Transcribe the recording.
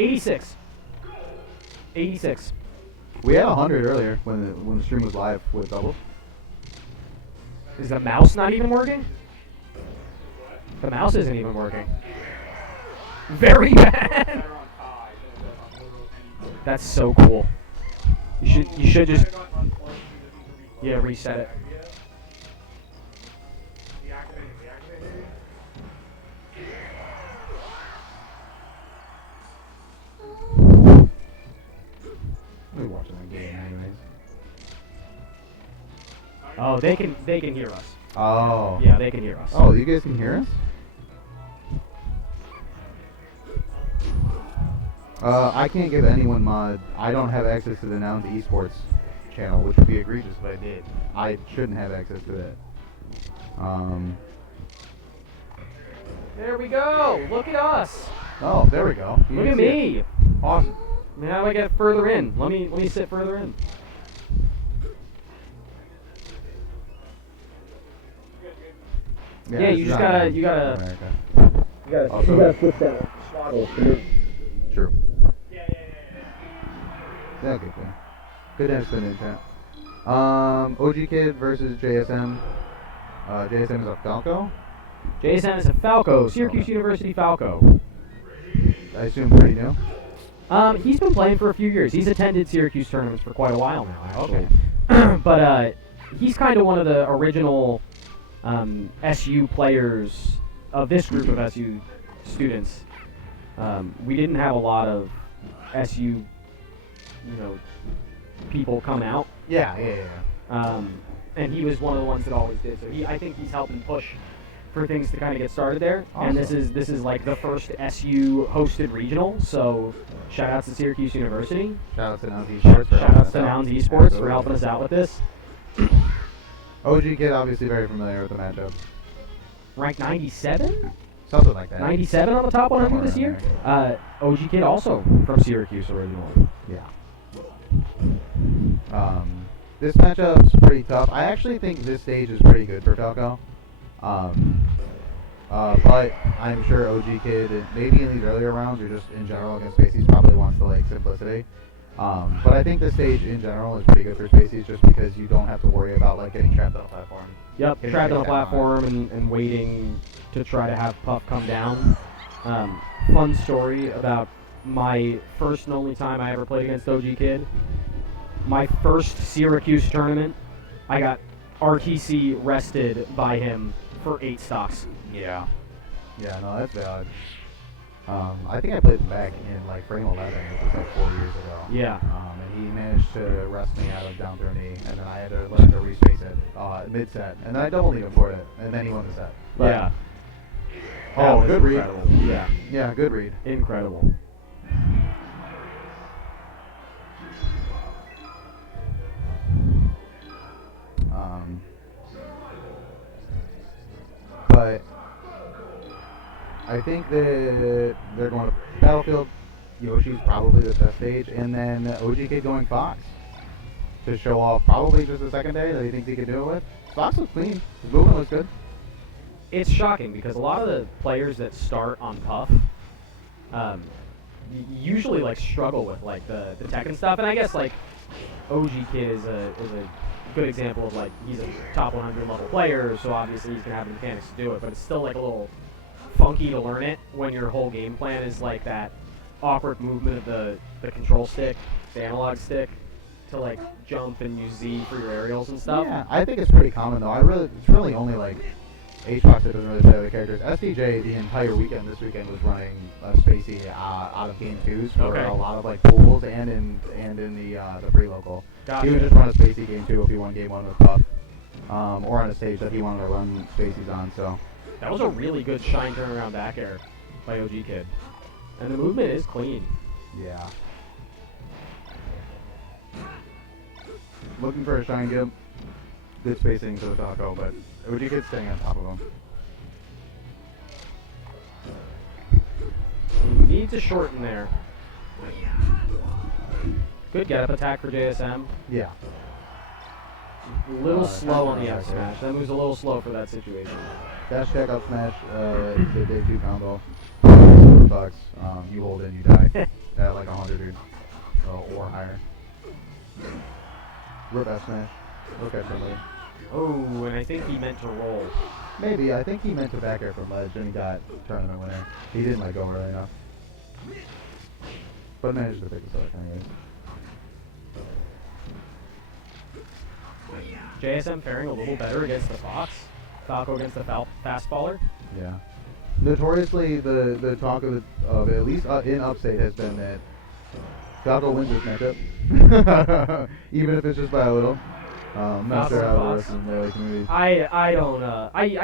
86. 86. We had 100 earlier when the stream was live with doubles. Is the mouse not even working? The mouse isn't even working. Very bad. That's so cool. You should just reset it. We're watching that game anyways. Oh, they can hear us. Oh. Yeah, they can hear us. Oh, you guys can hear us? I can't give anyone mod. I don't have access to the Nouns Esports channel, which would be egregious if I did. I shouldn't have access to that. There we go. Look at us. Oh, there we go. Look at me. Awesome. Now I get further in. Let me sit further in. Yeah, you gotta switch that toggle to move. True. Yeah, okay, cool. Good to have spin in chat. OG Kid versus JSM. JSM is a Falco. JSM is a Falco. Syracuse University Falco. I assume pretty new. He's been playing for a few years. He's attended Syracuse tournaments for quite a while now, actually. Okay. But he's kind of one of the original SU players of this group of SU students. We didn't have a lot of SU, people come out. Yeah. And he was one of the ones that always did. So I think he's helping push for things to kind of get started there. Awesome. And this is like the first SU hosted regional. So shout outs to Syracuse University. Shout out to Nouns Esports. Shout outs to Nouns Esports for helping us out with this. OG Kid obviously very familiar with the matchup. Ranked 97? Something like that. 97 on the top 100 this year. OG Kid also from Syracuse originally. Yeah. This matchup's pretty tough. I actually think this stage is pretty good for Falco. But I'm sure OG Kid, maybe in these earlier rounds or just in general against Spaceys, probably wants the simplicity. But I think this stage in general is pretty good for Spaceys just because you don't have to worry about getting trapped on a platform. Yep, trapped on a platform and waiting to try to have Puff come down. Fun story about my first and only time I ever played against OG Kid. My first Syracuse tournament, I got RTC rested by him for 8 stocks. Yeah. Yeah, no, that's valid. I think I played him back in frame 11, which was 4 years ago. Yeah. And he managed to wrest me out of down throw knee, and then I had to learn to respace it mid-set, and then I double knee him for it, and then he won the set. But yeah. Oh, good read. Incredible. Yeah. Yeah, good read. Incredible. But I think that they're going to Battlefield. Yoshi's probably the best stage, and then OG Kid going Fox to show off probably just the second day that he thinks he can do it with. Fox looks clean. His movement looks good. It's shocking because a lot of the players that start on Puff usually struggle with the tech and stuff, and I guess OG Kid is a good example of he's a top 100 level player, so obviously he's gonna have the mechanics to do it, but it's still a little funky to learn it when your whole game plan is that awkward movement of the control stick, the analog stick, to jump and use Z for your aerials and stuff. Yeah, I think it's pretty common though. It's really only HBox that doesn't really play other characters. SDJ the entire weekend this weekend was running Spacey out of game 2s for a lot of pools and in the free local. Gotcha. He would just run a Spacey game 2 if he won game 1 with Puff, or on a stage that he wanted to run Spaceys on. So that was a really good shine turnaround back air by OG Kid, and the movement is clean. Yeah. Looking for a shine gimp. Good spacing to the Falco, but OG Kid's staying on top of him. He needs a shorten there. Good get up attack for JSM. Yeah. A little slow on the up smash. That move's a little slow for that situation. Dash check up smash, the day 2 combo. Fox, you hold in, you die at like 100 dude, or higher. Rip F smash. Look at somebody. Oh, and I think he meant to roll. Maybe. I think he meant to back air from ledge and he got tournament winner. He didn't let go early enough. But managed to pick us up anyways. JSM faring a little better against the Fox. Falco against the fastballer. Yeah. Notoriously, the talk of at least in Upstate has been that Falco wins this matchup, even if it's just by a little. Not Falco sure and how the Fox. rest of the melee community. I don't I